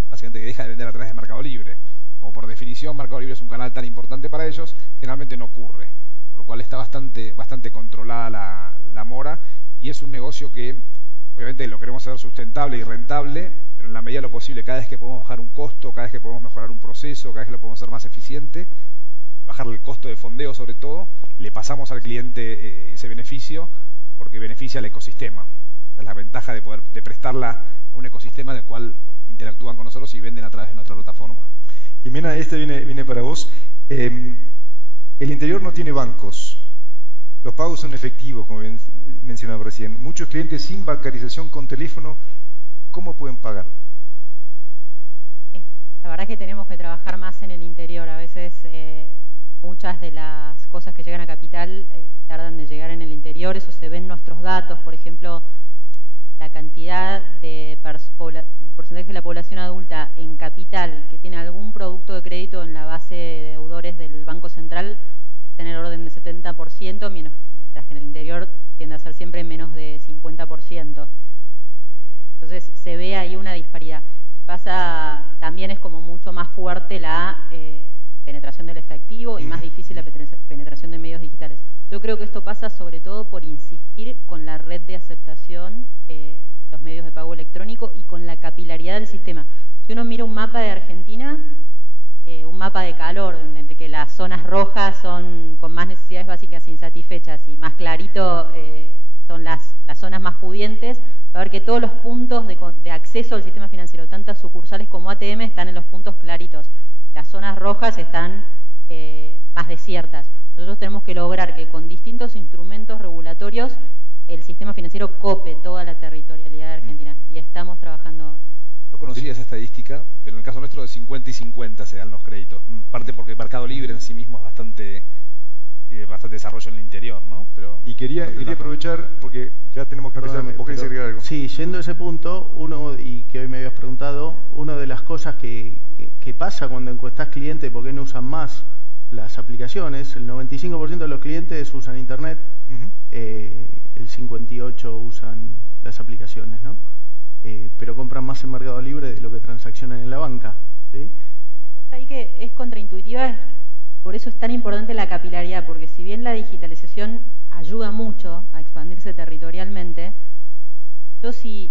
básicamente que deja de vender a través de Mercado Libre. Como por definición Mercado Libre es un canal tan importante para ellos, generalmente no ocurre, por lo cual está bastante controlada la mora, y es un negocio que obviamente lo queremos hacer sustentable y rentable, pero en la medida de lo posible, cada vez que podemos bajar un costo, cada vez que podemos mejorar un proceso, cada vez que lo podemos hacer más eficiente, bajar el costo de fondeo sobre todo, le pasamos al cliente ese beneficio, porque beneficia al ecosistema. Esa es la ventaja de prestarla a un ecosistema del cual interactúan con nosotros y venden a través de nuestra plataforma. Jimena, este viene para vos. El interior no tiene bancos. Los pagos son efectivos, como bien mencionaba recién. Muchos clientes sin bancarización con teléfono, ¿cómo pueden pagar? La verdad es que tenemos que trabajar más en el interior. A veces muchas de las cosas que llegan a Capital tardan de llegar en el interior. Eso se ve en nuestros datos. Por ejemplo, la cantidad de el porcentaje de la población adulta en Capital que tiene algún producto de crédito en la base de deudores del Banco Central está en el orden de 70%, mientras que en el interior tiende a ser siempre menos de 50%. Entonces se ve ahí una disparidad. Y pasa, también es como mucho más fuerte la penetración del efectivo y más difícil la penetración de medios digitales. Yo creo que esto pasa sobre todo por insistir con la red de aceptación de los medios de pago electrónico y con la capilaridad del sistema. Si uno mira un mapa de Argentina, un mapa de calor, en el que las zonas rojas son con más necesidades básicas insatisfechas y más clarito son las zonas más pudientes, va a ver que todos los puntos de acceso al sistema financiero, tantas sucursales como ATM, están en los puntos claritos. Las zonas rojas están más desiertas. Nosotros tenemos que lograr que con distintos instrumentos regulatorios el sistema financiero cope toda la territorialidad de Argentina, y estamos trabajando en eso. No conocía esa estadística, pero en el caso nuestro de 50 y 50 se dan los créditos. Parte porque el Mercado Libre en sí mismo tiene bastante desarrollo en el interior, ¿no? Pero y quería aprovechar, porque ya tenemos que empezar. ¿Vos querés agregar algo? Sí, yendo a ese punto, y que hoy me habías preguntado, una de las cosas que pasa cuando encuestás clientes por qué no usan más las aplicaciones, el 95% de los clientes usan Internet, el 58% usan las aplicaciones, ¿no? Pero compran más en Mercado Libre de lo que transaccionan en la banca, ¿sí? Hay una cosa ahí que es contraintuitiva, por eso es tan importante la capilaridad, porque si bien la digitalización ayuda mucho a expandirse territorialmente,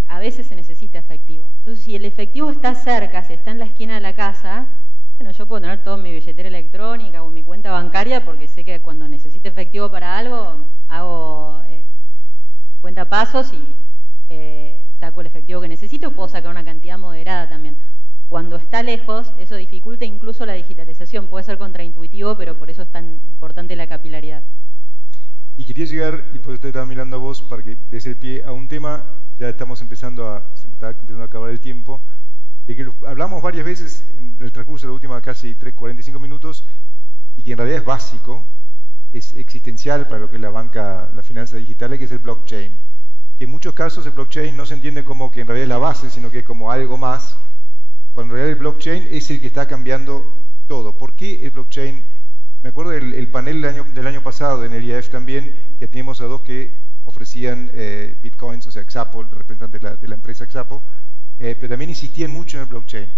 a veces se necesita efectivo. Entonces, si el efectivo está cerca, si está en la esquina de la casa, bueno, yo puedo tener toda mi billetera electrónica o mi cuenta bancaria, porque sé que cuando necesite efectivo para algo, hago 50 pasos y saco el efectivo que necesito, puedo sacar una cantidad moderada también. Cuando está lejos, eso dificulta incluso la digitalización. Puede ser contraintuitivo, pero por eso es tan importante la capilaridad. Y quería llegar, y por eso te estaba mirando a vos, para que des el pie a un tema, ya se está empezando a acabar el tiempo, de que hablamos varias veces en el transcurso de la última casi 45 minutos, y que en realidad es básico, es existencial para lo que es la banca, la finanza digital, que es el blockchain. Que en muchos casos el blockchain no se entiende como que en realidad es la base, sino que es como algo más, cuando en realidad el blockchain es el que está cambiando todo. ¿Por qué el blockchain? Me acuerdo del panel del año pasado en el IAF también, que teníamos a dos que ofrecían bitcoins, o sea, Xapo, el representante de la empresa Xapo, pero también insistían mucho en el blockchain.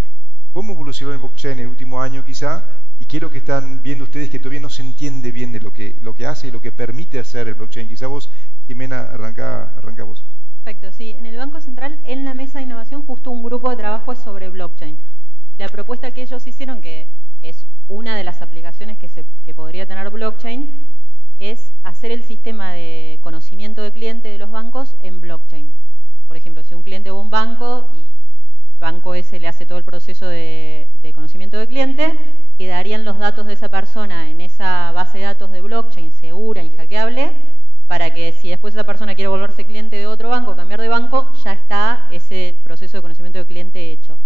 ¿Cómo evolucionó el blockchain en el último año quizá? ¿Y qué es lo que están viendo ustedes que todavía no se entiende bien de lo que hace y lo que permite hacer el blockchain? Quizá vos, Jimena, arranca vos. Perfecto, sí. En el Banco Central, en la mesa de innovación, justo un grupo de trabajo es sobre blockchain. La propuesta que ellos hicieron, que es una de las aplicaciones que podría tener blockchain, es hacer el sistema de conocimiento de cliente de los bancos en blockchain. Por ejemplo, si un cliente va a un banco y el banco ese le hace todo el proceso de conocimiento de cliente, quedarían los datos de esa persona en esa base de datos de blockchain segura, inhackeable, para que si después esa persona quiere volverse cliente de otro banco, cambiar de banco, ya está ese proceso de conocimiento de cliente hecho.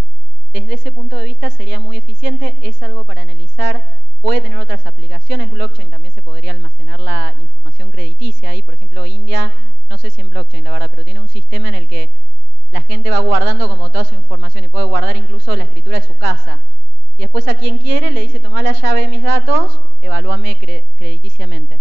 Desde ese punto de vista sería muy eficiente, es algo para analizar, puede tener otras aplicaciones, blockchain también se podría almacenar la información crediticia ahí, por ejemplo India, no sé si en blockchain la verdad, pero tiene un sistema en el que la gente va guardando como toda su información y puede guardar incluso la escritura de su casa. Y después a quien quiere le dice, tomá la llave de mis datos, evalúame crediticiamente.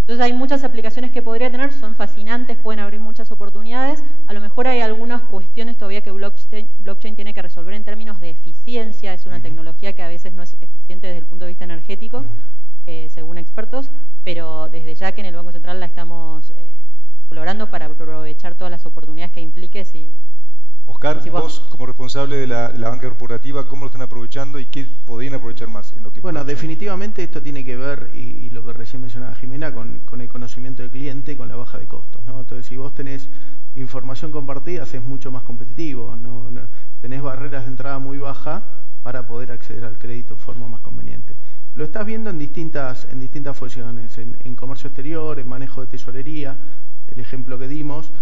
Entonces hay muchas aplicaciones que podría tener, son fascinantes, pueden abrir muchas oportunidades. A lo mejor hay algunas cuestiones todavía que blockchain tiene que resolver en términos de eficiencia. Es una tecnología que a veces no es eficiente desde el punto de vista energético, según expertos, pero desde ya que en el Banco Central la estamos explorando para aprovechar todas las oportunidades que implique. Oscar, vos como responsable de la banca corporativa, ¿cómo lo están aprovechando y qué podrían aprovechar más en lo que? Bueno, definitivamente esto tiene que ver, y lo que recién mencionaba Jimena, con el conocimiento del cliente y con la baja de costos, ¿no? Entonces, si vos tenés información compartida, es mucho más competitivo, ¿no? Tenés barreras de entrada muy bajas para poder acceder al crédito de forma más conveniente. Lo estás viendo en distintas funciones, en comercio exterior, en manejo de tesorería, el ejemplo que dimos,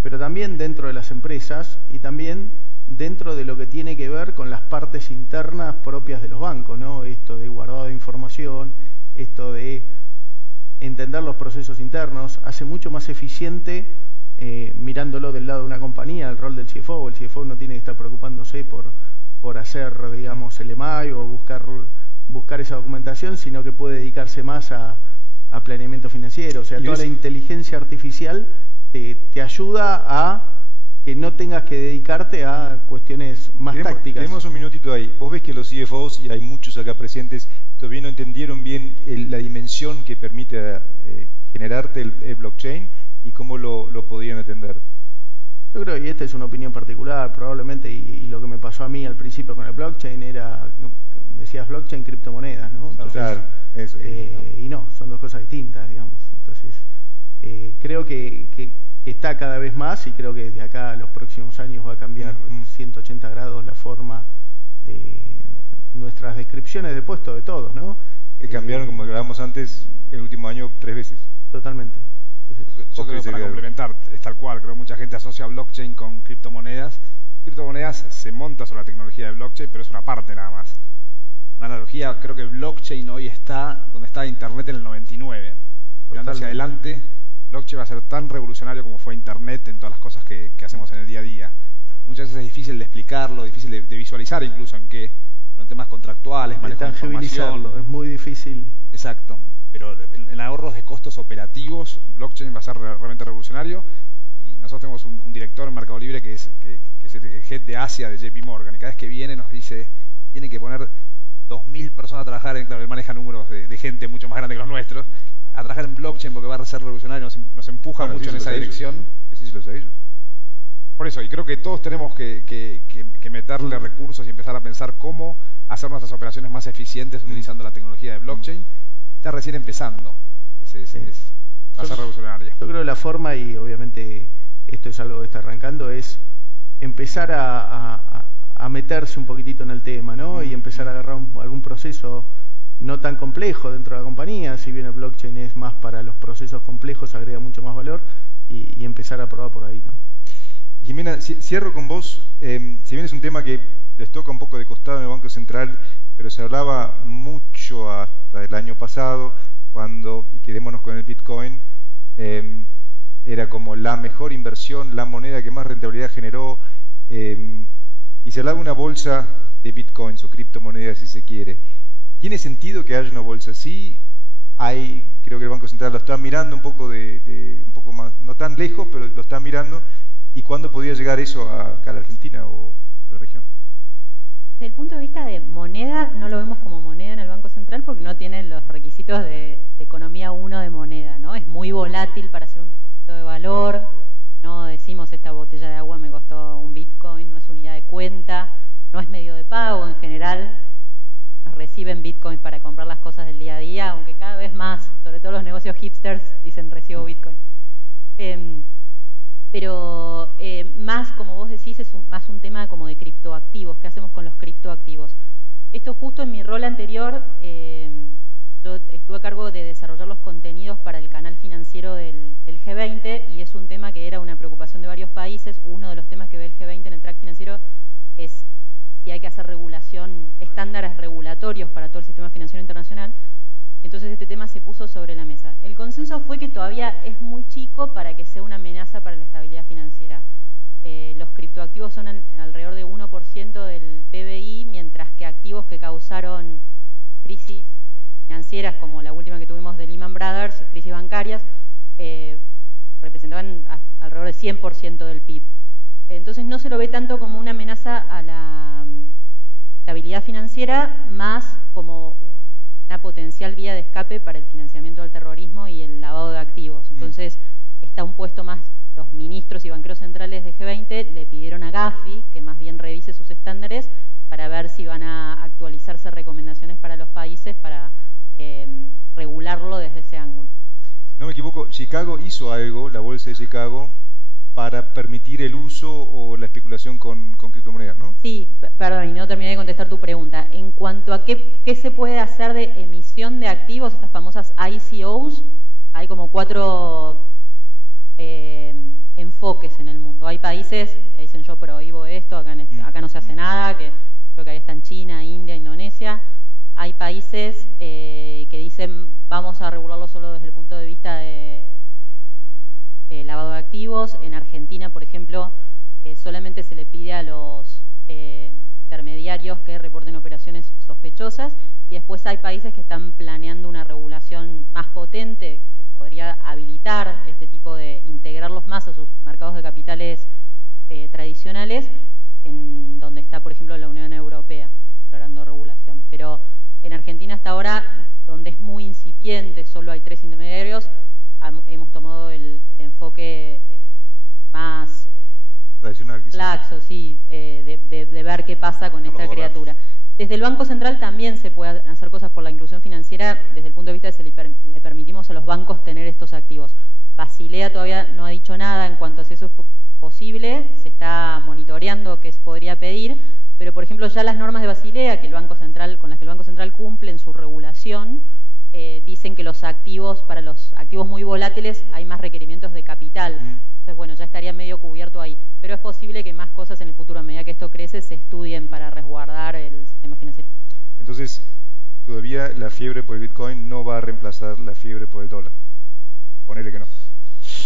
pero también dentro de las empresas y también dentro de lo que tiene que ver con las partes internas propias de los bancos, ¿no? Esto de guardado de información, esto de entender los procesos internos, hace mucho más eficiente, mirándolo del lado de una compañía, el rol del CFO. El CFO no tiene que estar preocupándose por hacer, digamos, el EMAI o buscar esa documentación, sino que puede dedicarse más a planeamiento financiero. O sea, toda la inteligencia artificial te ayuda a que no tengas que dedicarte a cuestiones más tácticas. Tenemos un minutito ahí. Vos ves que los CFOs, y hay muchos acá presentes, todavía no entendieron bien la dimensión que permite generarte el blockchain y cómo lo podrían entender. Yo creo, y esta es una opinión particular, probablemente, y lo que me pasó a mí al principio con el blockchain era, decías blockchain, criptomonedas, ¿no? Entonces, claro, y no, son dos cosas distintas, digamos. Entonces, creo que está cada vez más, y creo que de acá a los próximos años va a cambiar 180 grados la forma de nuestras descripciones de puesto de todos, ¿no? Que cambiaron, como hablábamos antes, el último año 3 veces. Totalmente. Yo creo que para complementar, es tal cual, creo que mucha gente asocia blockchain con criptomonedas. Criptomonedas se monta sobre la tecnología de blockchain, pero es una parte nada más. Una analogía, creo que blockchain hoy está donde está Internet en el 99. Y mirando hacia adelante, blockchain va a ser tan revolucionario como fue Internet en todas las cosas que hacemos en el día a día. Muchas veces es difícil de explicarlo, difícil de visualizar incluso en temas contractuales, manejo de información. Es muy difícil. Exacto. Pero en ahorros de costos operativos, blockchain va a ser realmente revolucionario. Y nosotros tenemos un director en Mercado Libre que es el head de Asia de JP Morgan, y cada vez que viene nos dice, tiene que poner 2.000 personas a trabajar, claro, él maneja números de gente mucho más grande que los nuestros, a trabajar en blockchain porque va a ser revolucionario, nos empuja mucho en esa dirección. Decíselos a ellos. Por eso, y creo que todos tenemos que meterle recursos y empezar a pensar cómo hacer nuestras operaciones más eficientes utilizando la tecnología de blockchain. Está recién empezando. Va a ser revolucionaria. Yo creo que la forma, y obviamente esto es algo que está arrancando, es empezar a meterse un poquitito en el tema, ¿no? Y empezar a agarrar algún proceso no tan complejo dentro de la compañía. Si bien el blockchain es más para los procesos complejos, agrega mucho más valor, y empezar a probar por ahí, ¿no? Jimena, cierro con vos. Si bien es un tema que les toca un poco de costado en el Banco Central, pero se hablaba mucho tuyo hasta el año pasado, cuando, y quedémonos con el Bitcoin, era como la mejor inversión, la moneda que más rentabilidad generó, y se hablaba de una bolsa de Bitcoins o criptomonedas si se quiere. ¿Tiene sentido que haya una bolsa así? Creo que el Banco Central lo está mirando un poco un poco más, no tan lejos, pero lo está mirando. ¿Y cuándo podría llegar eso acá a la Argentina o a la región? Desde el punto de vista de moneda, no lo vemos como moneda en el Banco Central porque no tiene los requisitos de economía 1 de moneda, ¿no? Es muy volátil para hacer un depósito de valor. No decimos esta botella de agua me costó un Bitcoin, no es unidad de cuenta, no es medio de pago en general. No nos reciben Bitcoin para comprar las cosas del día a día, aunque cada vez más, sobre todo los negocios hipsters, dicen recibo Bitcoin. Pero más, como vos decís, es más un tema como de criptoactivos. ¿Qué hacemos con los criptoactivos? Esto justo en mi rol anterior, yo estuve a cargo de desarrollar los contenidos para el canal financiero del G20 y es un tema que era una preocupación de varios países. Uno de los temas que ve el G20 en el track financiero es si hay que hacer regulación, estándares regulatorios para todo el sistema financiero internacional. Y entonces este tema se puso sobre la mesa. El consenso fue que todavía es muy chico para que sea una amenaza para la estabilidad financiera. Los criptoactivos son alrededor de 1% del PBI, mientras que activos que causaron crisis financieras, como la última que tuvimos de Lehman Brothers, crisis bancarias, representaban alrededor del 100% del PIB. Entonces no se lo ve tanto como una amenaza a la estabilidad financiera, más como una potencial vía de escape para el financiamiento del terrorismo y el lavado de activos. Entonces está un puesto más, los ministros y banqueros centrales de G20 le pidieron a Gafi que más bien revise sus estándares para ver si van a actualizarse recomendaciones para los países para regularlo desde ese ángulo. Si no me equivoco, Chicago hizo algo, la bolsa de Chicago, para permitir el uso o la especulación con criptomonedas, ¿no? Sí, perdón, y no terminé de contestar tu pregunta. En cuanto a qué se puede hacer de emisión de activos, estas famosas ICOs, hay como 4 enfoques en el mundo. Hay países que dicen yo prohíbo esto, acá no se hace nada, que creo que ahí están China, India, Indonesia. Hay países que dicen vamos a regularlo solo desde el punto de vista de lavado de activos. En Argentina, por ejemplo, solamente se le pide a los intermediarios que reporten operaciones sospechosas, y después hay países que están planeando una regulación más potente que podría habilitar este tipo de integrarlos más a sus mercados de capitales tradicionales, en donde está, por ejemplo, la Unión Europea explorando regulación. Pero en Argentina hasta ahora, donde es muy incipiente, solo hay 3 intermediarios, hemos tomado el enfoque más tradicional, laxo, sí, de ver qué pasa con esta criatura. Desde el Banco Central también se puede hacer cosas por la inclusión financiera, desde el punto de vista de si le permitimos a los bancos tener estos activos. Basilea todavía no ha dicho nada en cuanto a si eso es posible, se está monitoreando qué se podría pedir, pero por ejemplo ya las normas de Basilea que con las que el Banco Central cumple en su regulación, dicen que para los activos muy volátiles hay más requerimientos de capital. Entonces, bueno, ya estaría medio cubierto ahí. Pero es posible que más cosas en el futuro, a medida que esto crece, se estudien para resguardar el sistema financiero. Entonces, todavía la fiebre por el Bitcoin no va a reemplazar la fiebre por el dólar. Ponele que no.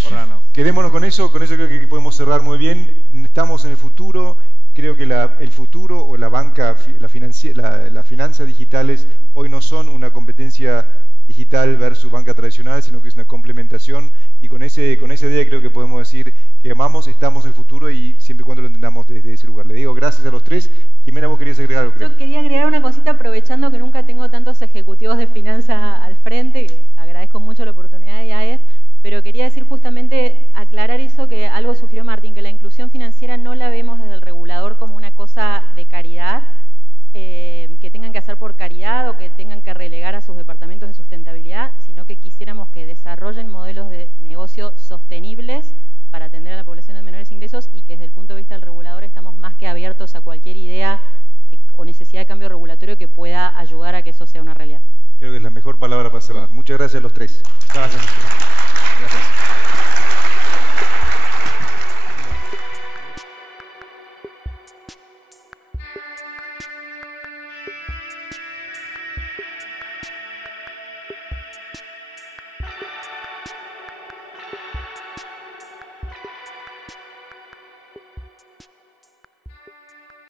Por ahora no. Quedémonos con eso creo que podemos cerrar muy bien. Estamos en el futuro. Creo que el futuro o la banca, las finanzas digitales hoy no son una competencia digital versus banca tradicional, sino que es una complementación, y con esa idea creo que podemos decir que estamos en el futuro, y siempre y cuando lo entendamos desde ese lugar. Le digo gracias a los 3. Jimena, vos querías agregar algo, creo. Yo quería agregar una cosita, aprovechando que nunca tengo tantos ejecutivos de finanzas al frente, que agradezco mucho la oportunidad de IAEF, pero quería decir justamente, aclarar eso que algo sugirió Martín, que la inclusión financiera no la vemos desde el regulador como una cosa de caridad, que tengan que hacer por caridad o que tengan que relegar a sus departamentos de sustentabilidad, sino que quisiéramos que desarrollen modelos de negocio sostenibles para atender a la población de menores ingresos, y que desde el punto de vista del regulador estamos más que abiertos a cualquier idea o necesidad de cambio regulatorio que pueda ayudar a que eso sea una realidad. Creo que es la mejor palabra para cerrar. Muchas gracias a los 3. Gracias.